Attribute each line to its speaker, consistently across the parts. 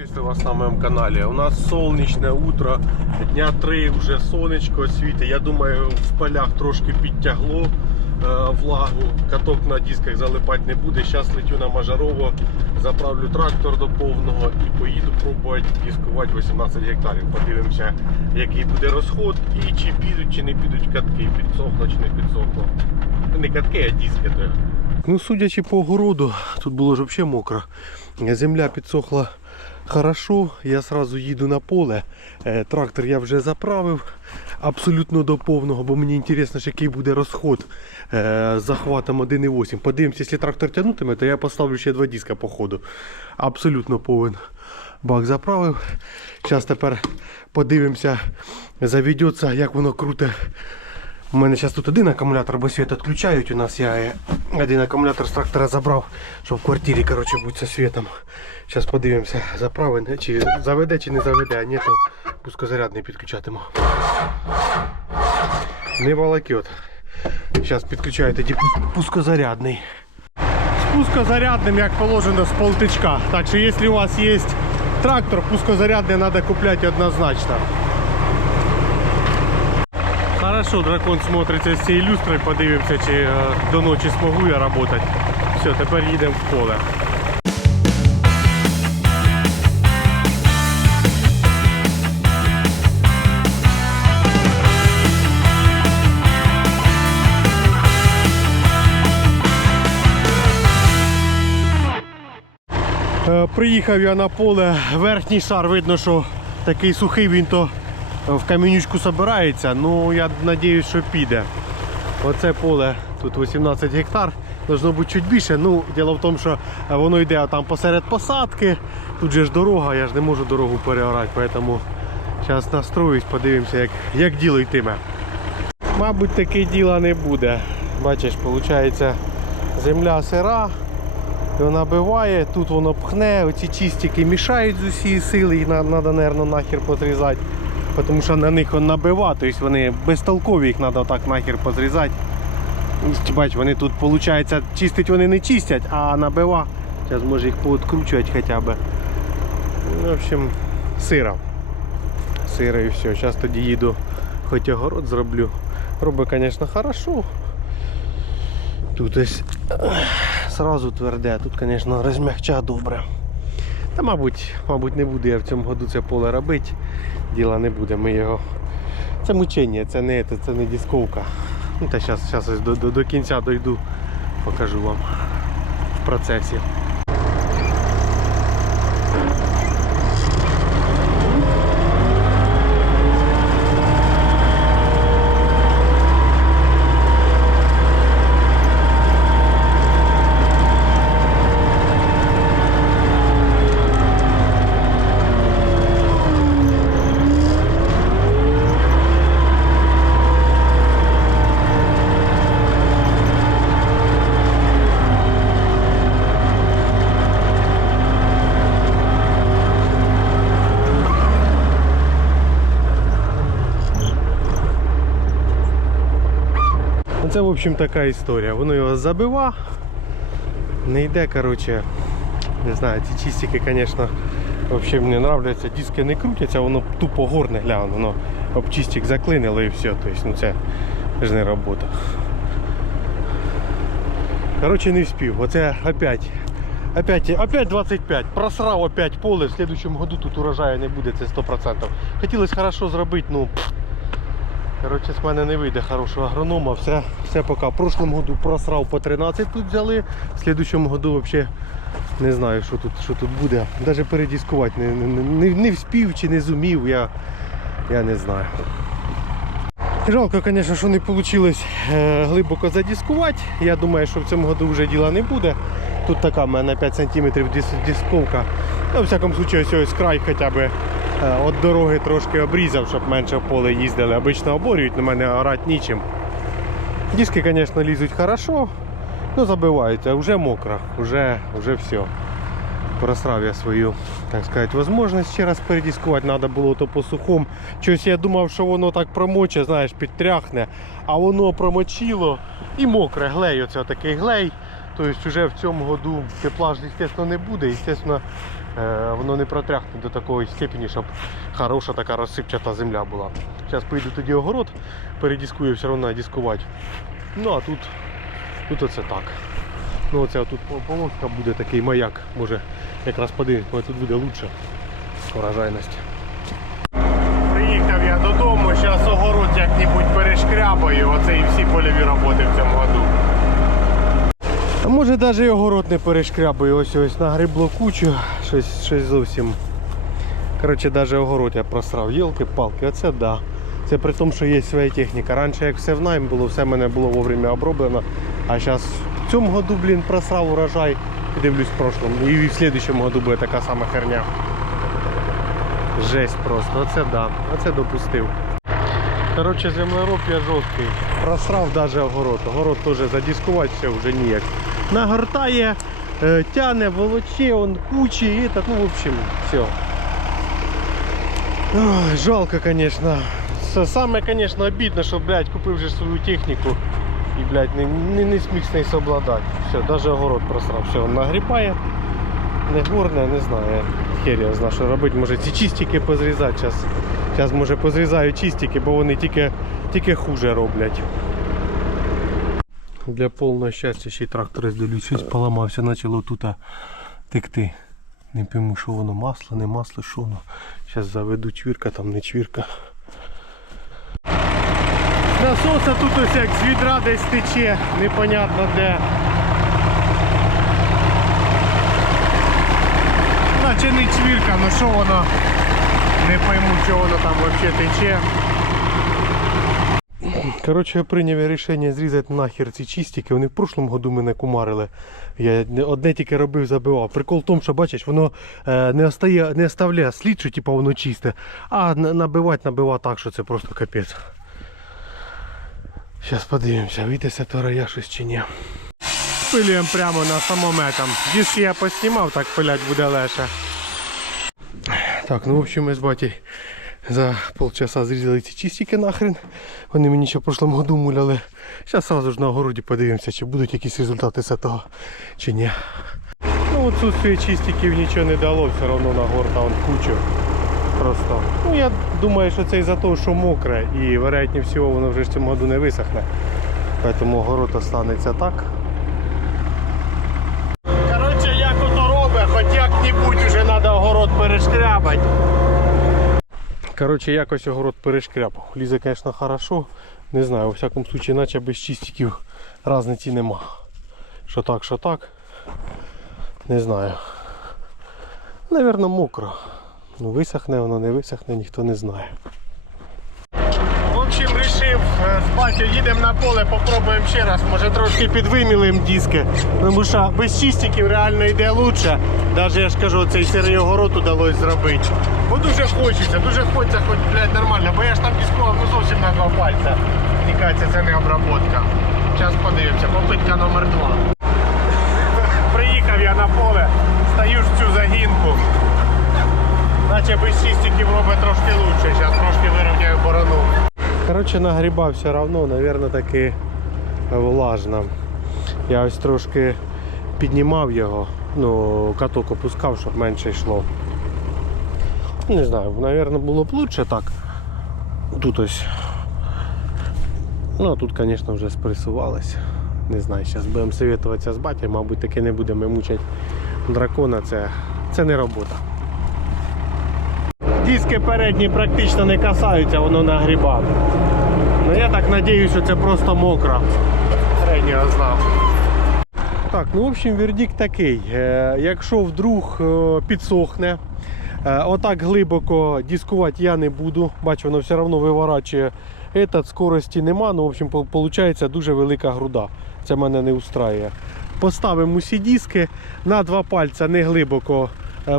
Speaker 1: Приветствую вас на моем канале. У нас солнечное утро, дня три вже сонечко світить. Я думаю, в полях трошки підтягло е, влагу. Каток на дисках залипати не буде. Зараз летю на Мажарово, заправлю трактор до повного і поїду пробувати дискувати 18 гектарів. Подивимося, який буде розход і чи підуть, чи не підуть катки. Підсохло чи не підсохло. Не катки, а диски. Ну, судячи по огороду, тут було ж взагалі мокро. Земля підсохла хорошо. Я сразу їду на поле. Е, Трактор я вже заправив абсолютно до повного, бо мені цікаво, який буде розход е, з захватом 1,8. Подивимося, якщо трактор тягнутиме, то я поставлю ще два диска по ходу. Абсолютно повен. Бак заправив. Зараз тепер подивимося, заведеться, як воно круте. У мене зараз тут один акумулятор, бо світ відключають. У нас я е, один акумулятор з трактора забрав, щоб в квартирі коротше, бути зі світом. Зараз подивимося, заправи, чи заведе, чи не заведе, а ні, то пускозарядний підключатиму. Не волокет. Зараз підключаю тоді пускозарядний. З пускозарядним, як положено, з полтичка. Так що, якщо у вас є трактор, пускозарядний треба купляти однозначно. Хорошо, дракон смотриться з цієї люстри, подивимося, чи е, до ночі змогу я працювати. Все, тепер їдемо в поле. Приїхав я на поле, верхній шар видно, що такий сухий, він то в камінючку збирається. Ну я сподіваюся, що піде. Оце поле, тут 18 гектар, должно бути чуть більше. Ну, діло в тому, що воно йде там посеред посадки. Тут же ж дорога, я ж не можу дорогу переорати, тому зараз настроюсь, подивимося, як, як діло йтиме. Мабуть, таке діла не буде. Бачиш, виходить, земля сира. Вона биває, тут воно пхне, оці чистики мішають з усієї сили, їх треба, мабуть, нахер подрізати. Тому що на них набива, тобто вони безтолкові, їх треба так нахер позрізати. Бач, вони тут, виходить, чистить вони не чистять, а набива. Зараз може їх пооткручувати хоча б. Ну, В общем, сира. Сира і все. Зараз тоді їду, хоч огород зроблю. Робить, звісно, хорошо. Тут ось сразу тверде, тут, звісно, розмягча добре. Та, мабуть, мабуть, не буду я в цьому году це поле робити. Діла не буде. Ми його. Це мучення, це не, це, це не дисковка. Ну, та зараз до, до, до кінця дойду, покажу вам в процесі. Це, в общем, така історія. Воно його забива, не йде, коротше. Не знаю, ці чистики, звісно, взагалі мені подобаються. Диски не крутяться, воно тупо горне гляну, воно об чистик заклинило і все. Тобто, ну це ж не робота. Коротше, не вспів. Оце опять. Опять, опять 25. Просрав опять поле. В следующем году тут урожаю не буде, це 100%. Хотілося хорошо зробити, ну Коротше, з мене не вийде хорошого агронома. Все, все поки. В прошлому году просрав по 13 тут взяли. В слідчому году взагалі не знаю, що тут, що тут буде. Навіть передіскувати не, не, не, не вспів чи не зумів, я, я не знаю. Жалко, звісно, що не вийшло е, глибоко задіскувати. Я думаю, що в цьому году вже діла не буде. Тут така в мене 5 см дисковка. Ну, в всякому ось ось край хоча б е, від дороги трошки обрізав, щоб менше в поле їздили. Обично оборюють, на мене орати нічим. Диски, звісно, лізуть хорошо, але забиваються. Вже мокро, вже, вже все. Просрав я свою, так сказати, можливість ще раз передіскувати треба було то по сухому. Щось я думав, що воно так промоче, знаєш, підтряхне, а воно промочило і мокре, глей, оце такий глей. Тобто вже в цьому году тепла ж, звісно, не буде. Звісно, е, воно не протряхне до такої степені, щоб хороша така розсипчата земля була. Зараз поїду тоді огород, передіскую, все одно дискувати. Ну а тут, тут оце так. Ну оце тут полоска буде такий маяк, може якраз подивимось, бо тут буде лучше урожайність. Приїхав я додому, зараз огород як-небудь перешкрябаю, оце і всі польові роботи в цьому году. А може навіть і огород не перешкрябаю, ось ось нагребло кучу, щось, щось зовсім. Коротше, навіть огород я просрав. Єлки-палки, оце да. Це при тому, що є своя техніка. Раніше як все в найм було, все в мене було вовремя оброблено. А зараз в цьому году, блін, просрав урожай. І дивлюсь в прошлому. І в слідчому году буде така сама херня. Жесть просто, оце да, оце допустив. Коротше, землероб я жорсткий. Просрав навіть огород. Огород теж задіскувати все вже ніяк. Нагортає, е, тяне, волоче, он кучі, і так, ну в общем, все. Ой, жалко, конечно. Саме, конечно, обидно, що, блядь, купив же свою техніку і, блядь, не, не, не сміг з нею совладати. Все, даже огород просрав. Все, он нагрібає. Не горне, не знаю. Хер я знаю, що робити. Може ці чистики позрізати. Зараз може позрізаю чистики, бо вони тільки, тільки хуже роблять. Для повного щастя ще й трактор здивлюсь, щось поламався, почало тут текти. Не пойму, що воно масло, не масло, що воно. Зараз заведу чвірка, там не чвірка. Насоса тут ось як з відра десь тече, непонятно де. Наче не чвірка, ну що воно? Не пойму, що воно там взагалі тече. Коротше, я прийняв рішення зрізати нахер ці чистики. Вони в прошлому году мене кумарили. Я одне тільки робив, забивав. Прикол в тому, що бачиш, воно е, не, остає, не оставляє слід, що типу, воно чисте, а набивати набивати так, що це просто капець. Зараз подивимося, вийдеться то рая щось чи ні. Пилюємо прямо на самому там. Диски я поснімав, так пилять буде легше. Так, ну в общем ми з батьком за полчаса зрізали ці чистики нахрен. Вони мені ще в прошлому году муляли. Зараз сразу ж на огороді подивимося, чи будуть якісь результати з цього, чи ні. Ну отсутствие чистиків нічого не дало, все одно нагорта он кучу. Просто. Ну я думаю, що це із-за того, що мокре і вероятні всього воно вже в цьому году не висохне. Тому огород останеться так. Коротше, як ото робить, хоч як-небудь вже треба огород перешкрябати. Коротше, якось огород перешкряп. Лізе, звісно, хорошо. Не знаю, у всякому случае, наче без чистиків різниці нема. Що так, що так. Не знаю. Навірно, мокро. Ну, висохне воно, не висохне, ніхто не знає. З батьком їдемо на поле, попробуємо ще раз. Може трошки підвимілимо диски. Тому що без чистиків реально йде лучше. Навіть я ж кажу, цей сирий огород удалось зробити. Бо дуже хочеться, дуже хочеться хоч блядь, нормально, бо я ж там дискував ну, зовсім на два пальця. Мені кажеться, це не обработка. Зараз подивимося, попитка номер два. Приїхав я на поле, стою в цю загінку. Наче без чистиків робить трошки лучше. Зараз трошки вирівняю борону. Коротше, нагрібав все одно, мабуть, таки влажно. Я ось трошки піднімав його, ну, каток опускав, щоб менше йшло. Не знаю, мабуть, було б лучше так. Тут ось. Ну, а тут, звісно, вже спресувалось. Не знаю, зараз будемо советуватися з батьком, мабуть, таки не будемо мучити дракона, це, це не робота. Диски передні практично не касаються, воно нагрібає. Ну я так надіюсь, що це просто мокро. Середнього знав. Так, ну в общем, вердикт такий. Е, якщо вдруг е, підсохне, е, отак глибоко дискувати я не буду. Бачу, воно все одно виворачує. Этот, скорості нема, ну в общем, виходить дуже велика груда. Це мене не устраює. Поставимо усі диски на два пальця не глибоко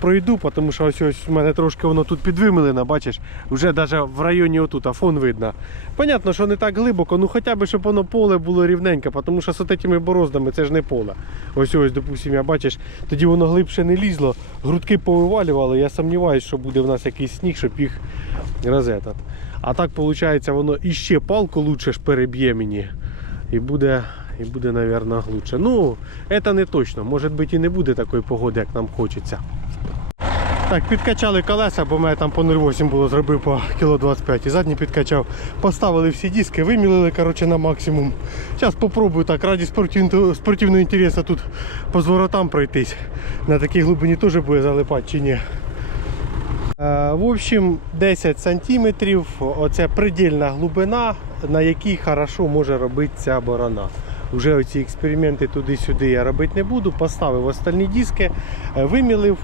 Speaker 1: пройду, тому що ось ось в мене трошки воно тут підвимилено, бачиш, вже навіть в районі отут, а фон видно. Понятно, що не так глибоко, ну хоча б, щоб воно поле було рівненьке, тому що з цими бороздами це ж не поле. Ось ось, допустимо, бачиш, тоді воно глибше не лізло, грудки повивалювали, я сумніваюся, що буде в нас якийсь сніг, щоб їх розетати. А так, виходить, воно іще палку лучше ж переб'є мені. І буде, і буде, мабуть, лучше. Ну, це не точно. Може бути і не буде такої погоди, як нам хочеться. Так, підкачали колеса, бо мене там по 0,8 було, зробив по кіло 25 і задні підкачав. Поставили всі диски, вимілили коротше, на максимум. Зараз попробую так, раді спортивного, спортивного інтересу тут по зворотам пройтись. На такій глибині теж буде залипати чи ні. Е, В общем, 10 сантиметрів оце предельна глибина, на якій хорошо може робити ця борона. Уже оці експерименти туди-сюди я робити не буду. Поставив остальні диски, е, вимілив.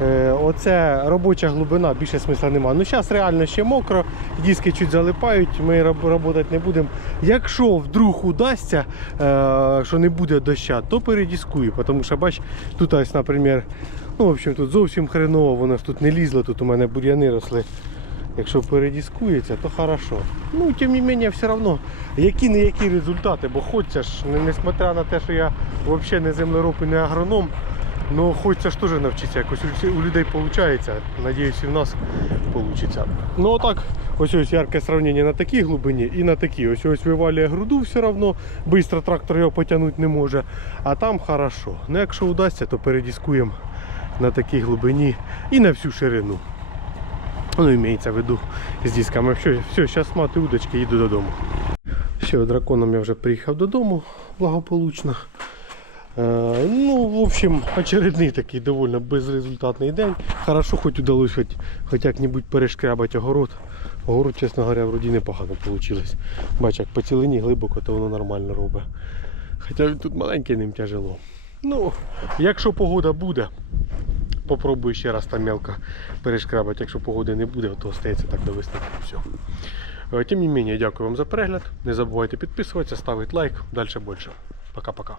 Speaker 1: Е, Оце робоча глибина, більше смисла нема. Ну зараз реально ще мокро, диски чуть залипають, ми працювати не будемо. Якщо вдруг удасться, е, що не буде доща, то передіскую. Тому що бач, тут ось, наприклад, ну, в общем, тут зовсім хреново, воно ж тут не лізло, тут у мене бур'яни росли. Якщо передіскується, то хорошо. Ну, тим не менше, все одно, які не які результати, бо хочеться несмотря на те, що я взагалі не землероб і не агроном, Ну, хочеться ж теж навчитися, якось у людей виходить. Надіюсь, і в нас вийде. Ну отак, ось ось ярке сравнення на такій глибині і на такій. Ось ось вивалює груду все одно, швидко трактор його потягнути не може. А там хорошо. Ну якщо вдасться, то передіскуємо на такій глибині і на всю ширину. Ну, імеється в виду з дисками. Все, все, зараз мати удочки, їду додому. Все, драконом я вже приїхав додому благополучно. Е, Ну, в общем, очередний такий доволі безрезультатний день. Хорошо, хоч удалось хоч, хоч як-небудь перешкрябати огород. Огород, чесно говоря, вроді непогано вийшло. Бач, як по цілині глибоко, то воно нормально робить. Хоча тут маленький, ним тяжело. Ну, якщо погода буде, попробую ще раз там мелко перешкрабати. Якщо погоди не буде, то остається так довести. Все. Е, Тим не менее, дякую вам за перегляд. Не забувайте підписуватися, ставити лайк. Далі більше. Пока-пока.